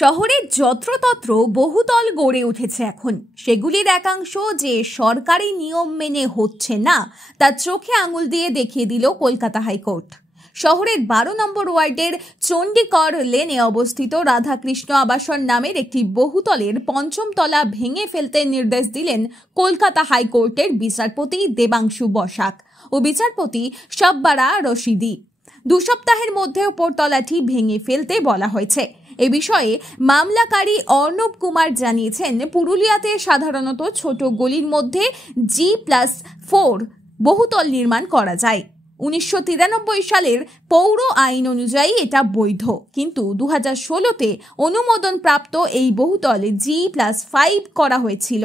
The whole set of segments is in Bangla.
শহরে যত্রতত্র বহুতল গড়ে উঠেছে এখন। সেগুলির একাংশ যে সরকারি নিয়ম মেনে হচ্ছে না তা চোখে আঙুল দিয়ে দেখিয়ে দিল কলকাতা হাইকোর্ট। শহরের 12 নম্বর ওয়ার্ডের চণ্ডীকর লেনে অবস্থিত রাধাকৃষ্ণ আবাসন নামের একটি বহুতলের 5ম তলা ভেঙে ফেলতে নির্দেশ দিলেন কলকাতা হাইকোর্টের বিচারপতি দেবাংশু বসাক ও বিচারপতি শব্বারা রশিদি। 2 সপ্তাহের মধ্যে উপরতলাটি ভেঙে ফেলতে বলা হয়েছে। এ বিষয়ে মামলাকারী অর্ণব কুমার জানিয়েছেন, পুরুলিয়াতে সাধারণত ছোট গলির মধ্যে G+4 বহুতল নির্মাণ করা যায়। 1993 সালের পৌর আইন অনুযায়ী এটা বৈধ, কিন্তু 2016-তে অনুমোদনপ্রাপ্ত এই বহুতল G+5 করা হয়েছিল।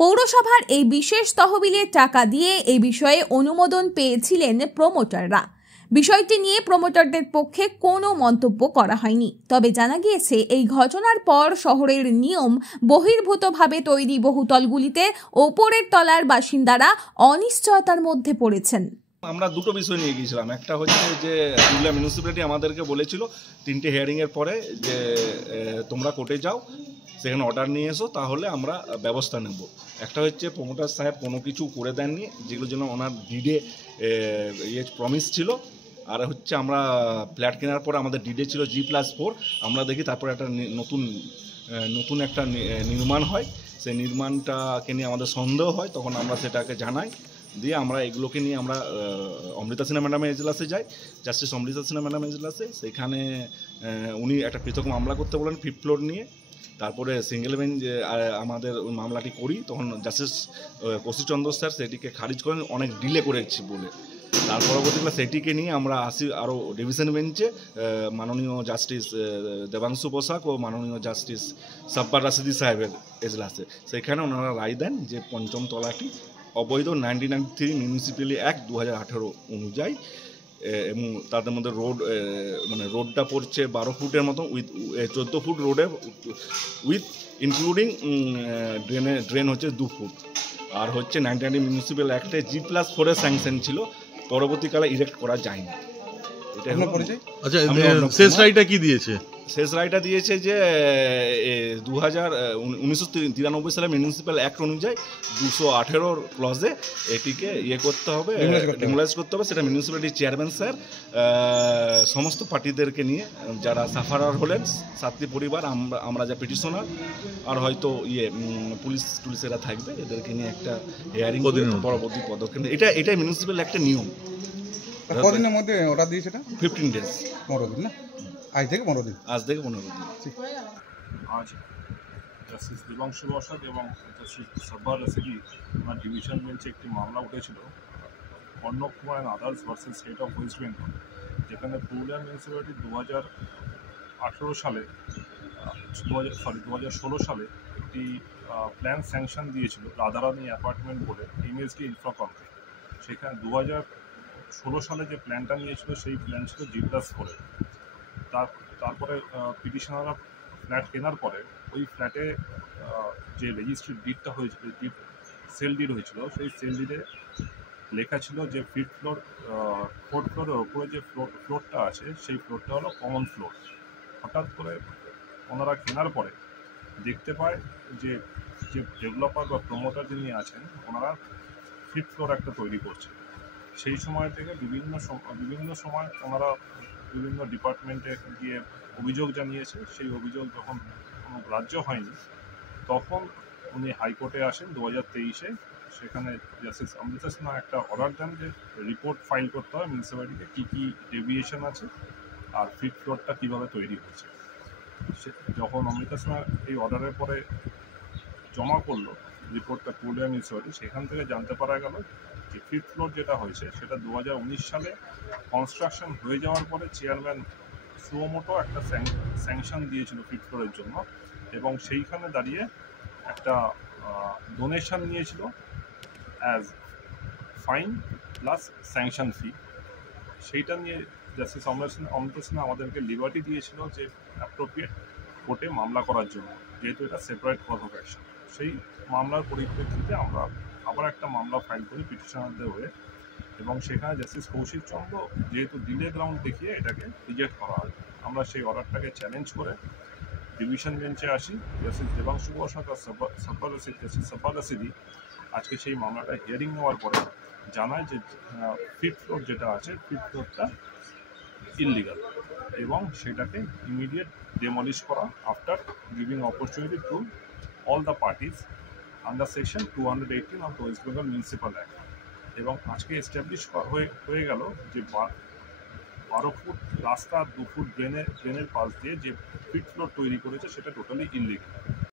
পৌরসভার এই বিশেষ তহবিলের টাকা দিয়ে এই বিষয়ে অনুমোদন পেয়েছিলেন প্রমোটাররা। বিষয়টি নিয়ে প্রমোটারদের পক্ষে কোনো মন্তব্য করা হয়নি। তবে জানা গিয়েছে, এই ঘটনার পর শহরের নিয়ম বহির্ভূতভাবে তৈরি বহুতলগুলিতে ওপরের তলার বাসিন্দারা অনিশ্চয়তার মধ্যে পড়েছেন। আমরা দুটো বিষয় নিয়ে গিয়েছিলাম। একটা হচ্ছে যে পুরুলিয়া মিউনিসিপ্যালিটি আমাদেরকে বলেছিল 3টে হিয়ারিংয়ের পরে যে তোমরা কোর্টে যাও, সেখানে অর্ডার নিয়ে এসো, তাহলে আমরা ব্যবস্থা নেব। একটা হচ্ছে প্রমোটার সাহেব কোনো কিছু করে দেননি, যেগুলোর জন্য ওনার ডিডে প্রমিস ছিল। আর হচ্ছে আমরা ফ্ল্যাট কেনার পরে আমাদের ডিডে ছিল G+4। আমরা দেখি তারপরে একটা নতুন একটা নির্মাণ হয়। সেই নির্মাণটাকে নিয়ে আমাদের সন্দেহ হয়, তখন আমরা সেটাকে জানাই, দিয়ে আমরা এগুলোকে নিয়ে আমরা অমৃতা সিনহা ম্যাডামের এজলাসে যাই, জাস্টিস অমৃতা সিনহা ম্যাডামের এজলাসে। সেখানে উনি একটা পৃথক মামলা করতে বলেন 5th ফ্লোর নিয়ে। তারপরে সিঙ্গেল বেঞ্চ আমাদের ওই মামলাটি করি, তখন জাস্টিস কৌশিকচন্দ্র স্যার সেটিকে খারিজ করেন অনেক ডিলে করেছি বলে। তার পরবর্তীকালে সেটিকে নিয়ে আমরা আসি আরও ডিভিশন বেঞ্চে, মাননীয় জাস্টিস দেবাংশু বসাক ও মাননীয় জাস্টিস শব্বার রশিদি সাহেবের এজলাসে। সেখানে ওনারা রায় দেন যে 5ম তলাটি অবৈধ 1993 মিউনিসিপ্যালিটি অ্যাক্ট 2018 অনুযায়ী, এবং তাদের মধ্যে রোডটা পড়ছে 12 ফুটের মতো, উইথ 14 ফুট রোডে উইথ ইনক্লুডিং ড্রেন হচ্ছে 2 ফুট। আর হচ্ছে 1990 মিউনিসিপ্যাল অ্যাক্টে G+4 স্যাংশন ছিল, পরবর্তীকালে ইরেক্ট করা যায়নি। এটা আচ্ছা, শেষ রায়টা কি দিয়েছে? শেষ রায়টা দিয়েছে যে 1993 সালে মিউনিসিপ্যাল অ্যাক্ট অনুযায়ী 218 ক্লজে এটিকে করতে হবে, ডিমোলাইজ করতে হবে। সেটা মিউনিসিপ্যালিটির চেয়ারম্যান স্যার সমস্ত পার্টিদেরকে নিয়ে, যারা সাফারার হলেন 7টি পরিবার, আমরা যা পিটিশনার, আর হয়তো পুলিশেরা থাকবে, এদেরকে নিয়ে একটা হিয়ারিং পরবর্তী পদক্ষেপ। এটাই মিউনিসিপ্যাল একটা নিয়ম। কদিনের মধ্যে অর্ডার দিয়েছে? 15 ডেজ। 15 দিন না? আজ থেকে 15 দিন। আজ জাস্টিস দেবাংশু বসাক এবং জাস্টিস শব্বার রশিদি ওনার ডিভিশন বেঞ্চে একটি মামলা উঠেছিল, Arnab Kumar and others versus state of West Bengal, যেখানে পুরুলিয়া মিউনিসিপ্যালিটি 2016 সালে একটি প্ল্যান স্যাংশন দিয়েছিল রাধারানী অ্যাপার্টমেন্ট বলে MSD ইনফ্রাকমকে। সেখানে 2016 সালে যে প্ল্যানটা নিয়েছিল সেই প্ল্যান ছিল G+4। তারপরে পিটিশনাররা ফ্ল্যাট কেনার পরে ওই ফ্ল্যাটে যে রেজিস্ট্রিড ডিডটা হয়েছিল, সেল ডিড হয়েছিল, সেই সেল ডিডে লেখা ছিল যে 5th ফ্লোর 4th ফ্লোরের ওপরে যে ফ্লোরটা আছে সেই ফ্লোরটা হলো কমন ফ্লোর। হঠাৎ করে ওনারা কেনার পরে দেখতে পায় যে ডেভেলপার বা প্রমোটার যিনি আছেন, ওনারা 5th ফ্লোর একটা তৈরি করছে। সেই সময় থেকে বিভিন্ন সময় ওনারা বিভিন্ন ডিপার্টমেন্টে গিয়ে অভিযোগ জানিয়েছে। সেই অভিযোগ যখন কোনো গ্রাহ্য হয়নি, তখন উনি হাইকোর্টে আসেন 2023-এ। সেখানে জাস্টিস অমৃতা সিনহা একটা অর্ডার দেন যে রিপোর্ট ফাইল করতে হয় মিউনিসিপ্যালিটিতে, কী কী ডেভিয়েশন আছে আর 5th ফ্লোরটা কীভাবে তৈরি হচ্ছে। যখন অমৃতা সিনহা এই অর্ডারের পরে জমা করলো রিপোর্টটা পুরুলিয়া মিউনিসিপ্যালিটি, সেখান থেকে জানতে পারা গেল যে 5th ফ্লোর যেটা হয়েছে সেটা 2019 সালে কনস্ট্রাকশন হয়ে যাওয়ার পরে চেয়ারম্যান সুমোটো একটা স্যাংশন দিয়েছিল 5th ফ্লোরের জন্য, এবং সেইখানে দাঁড়িয়ে একটা ডোনেশন নিয়েছিল অ্যাজ ফাইন প্লাস স্যাংশন ফি। সেইটা নিয়ে জাস্টিস অমৃতা সিনহা আমাদেরকে লিবার্টি দিয়েছিল যে অ্যাপ্রোপ্রিয়েট কোর্টে মামলা করার জন্য, যেহেতু এটা সেপারেট কজ অফ অ্যাকশন। সেই মামলার পরিপ্রেক্ষিতে আমরা আবার একটা মামলা ফাইল করি পিটিশনারদের হয়ে, এবং সেখানে জাস্টিস কৌশিকচন্দ্র যেহেতু ডিলে গ্রাউন্ড দেখিয়ে এটাকে রিজেক্ট করা হয়। আমরা সেই অর্ডারটাকে চ্যালেঞ্জ করে ডিভিশন বেঞ্চে আসি, জাস্টিস দেবাংশু ঘোষ আর সফল রশিদি আজকে সেই মামলাটা হিয়ারিং নেওয়ার পরে জানায় যে ফিফথ ফ্লোর যেটা আছে ফিফথ ফ্লোরটা ইললিগাল এবং সেটাকে ইমিডিয়েট ডেমলিশ করা after giving opportunity to all the parties under section 218 of West Bengal municipal act. এবং আজকে এস্টাবলিশ হয়ে গেল যে 12 ফুট রাস্তা 2 ফুট ড্রেনের পাশ দিয়ে যে ফিফথ ফ্লোর তৈরি করেছে সেটা টোটালি ইললিগাল।